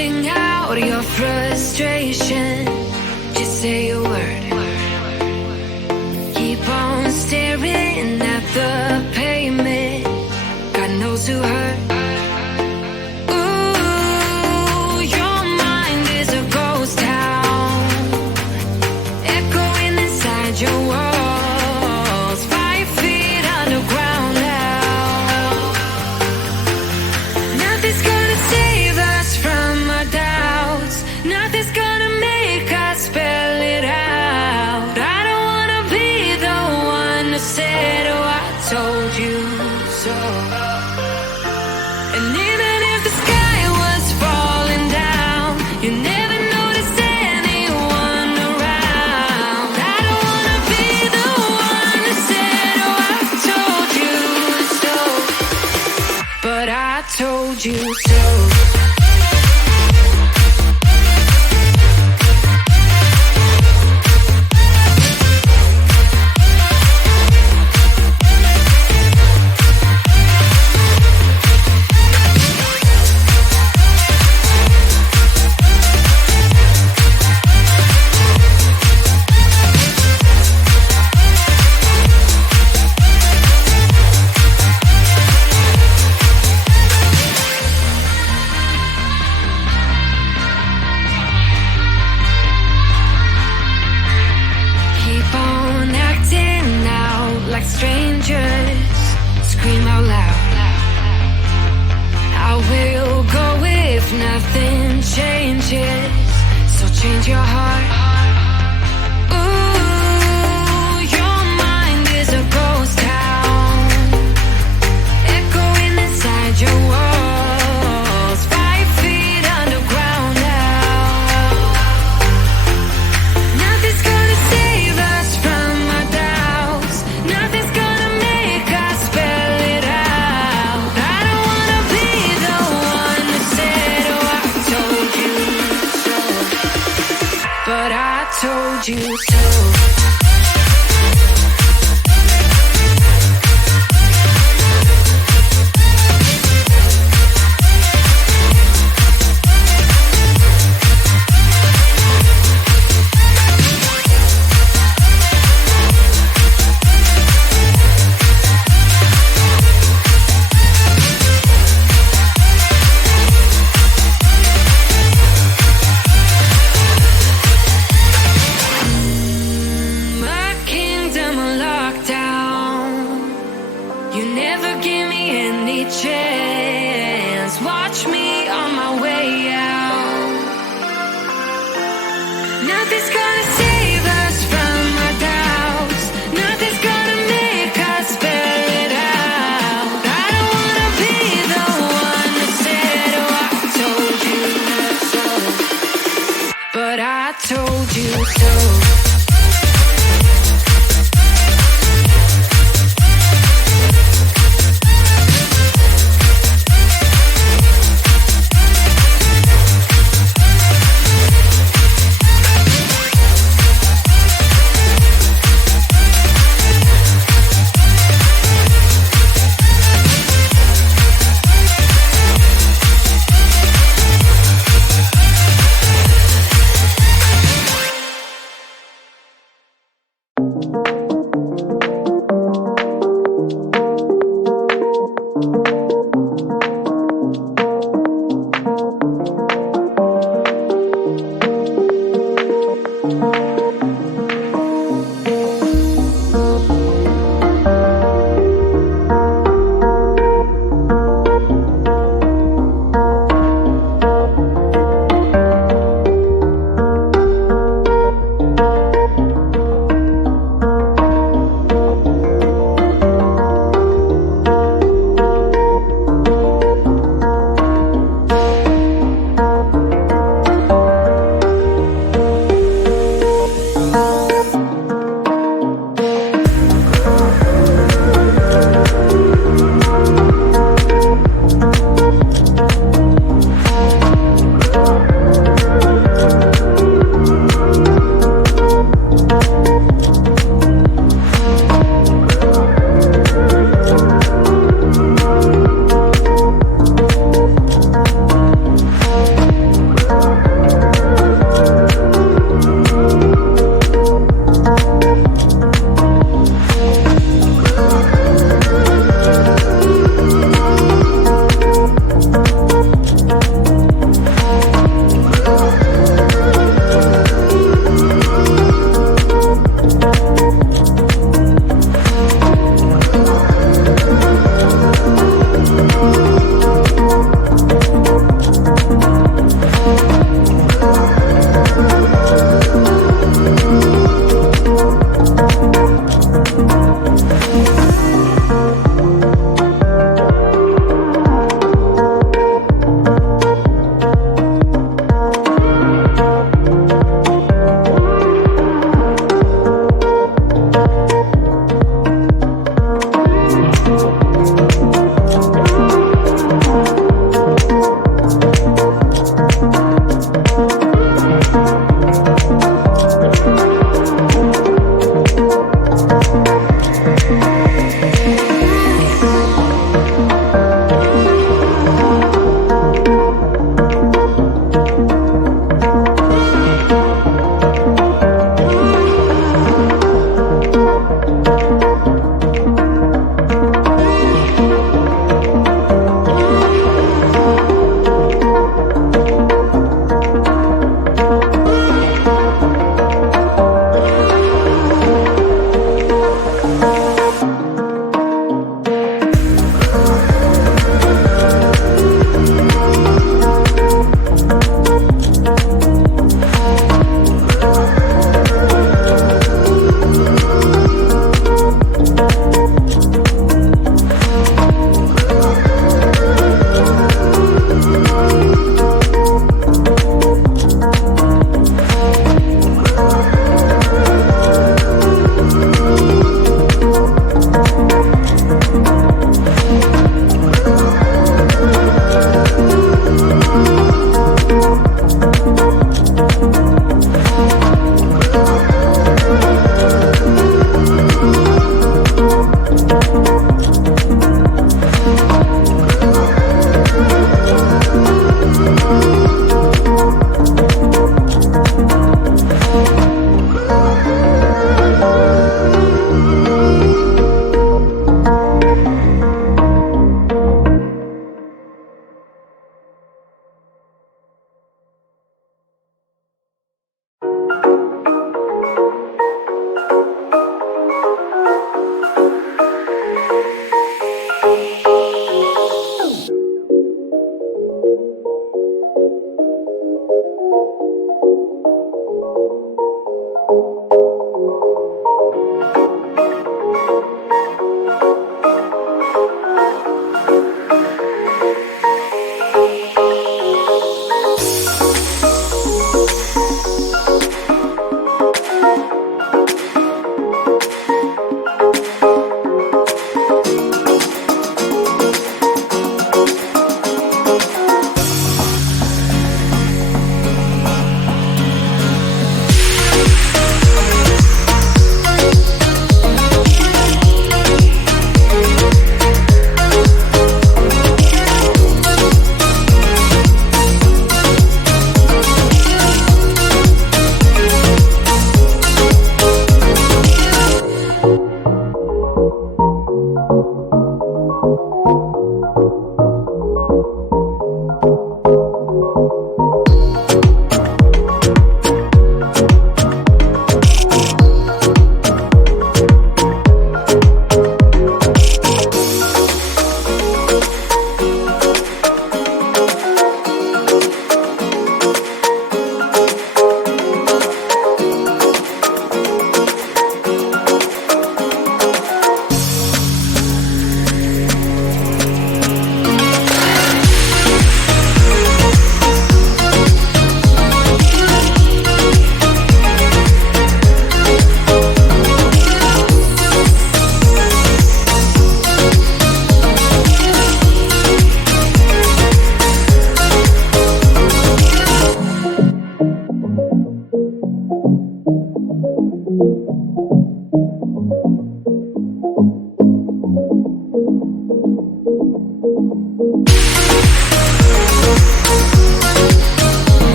Sing out your frustration, just say a word. Keep on staring at the pavement, God knows who hurt. Ooh, your mind is a ghost town, echoing inside your walls, 5 feet underground now. Nothing's gonna save us from our doubts, nothing's gonna make us spell it out. I don't wanna be the one who said, oh, I told you so. And even if the sky was falling down, you never noticed anyone around. I don't wanna be the one who said, oh, I told you so, but I told you so. Keep on acting out like strangers, scream out loud. I will go if nothing changes, so change your heart. Ooh, your mind is a ghost town, echoing inside your walls, 5 feet underground now. Nothing's gonna save us from our doubts, nothing's gonna make us spell it out. I don't wanna be the one who said, oh, I told you so, but I told you so.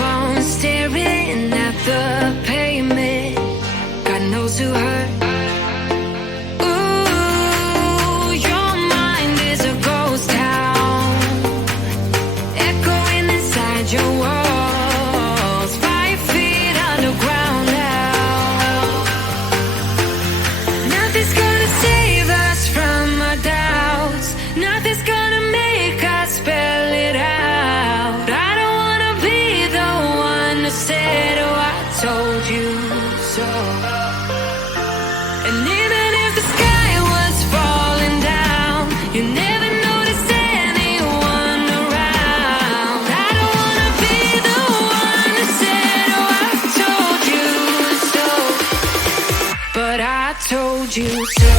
on staring at the pavement. God knows who hurt. Ooh, your mind is a ghost town, echoing inside your walls, 5 feet underground now. Nothing's gonna save us from our doubts. Nothing's gonna make us spell it out. I don't wanna be the one to say, oh, I told you so. And even if the sky was falling down, you never noticed anyone around. I don't wanna be the one to say, oh, I told you so. But I told you so.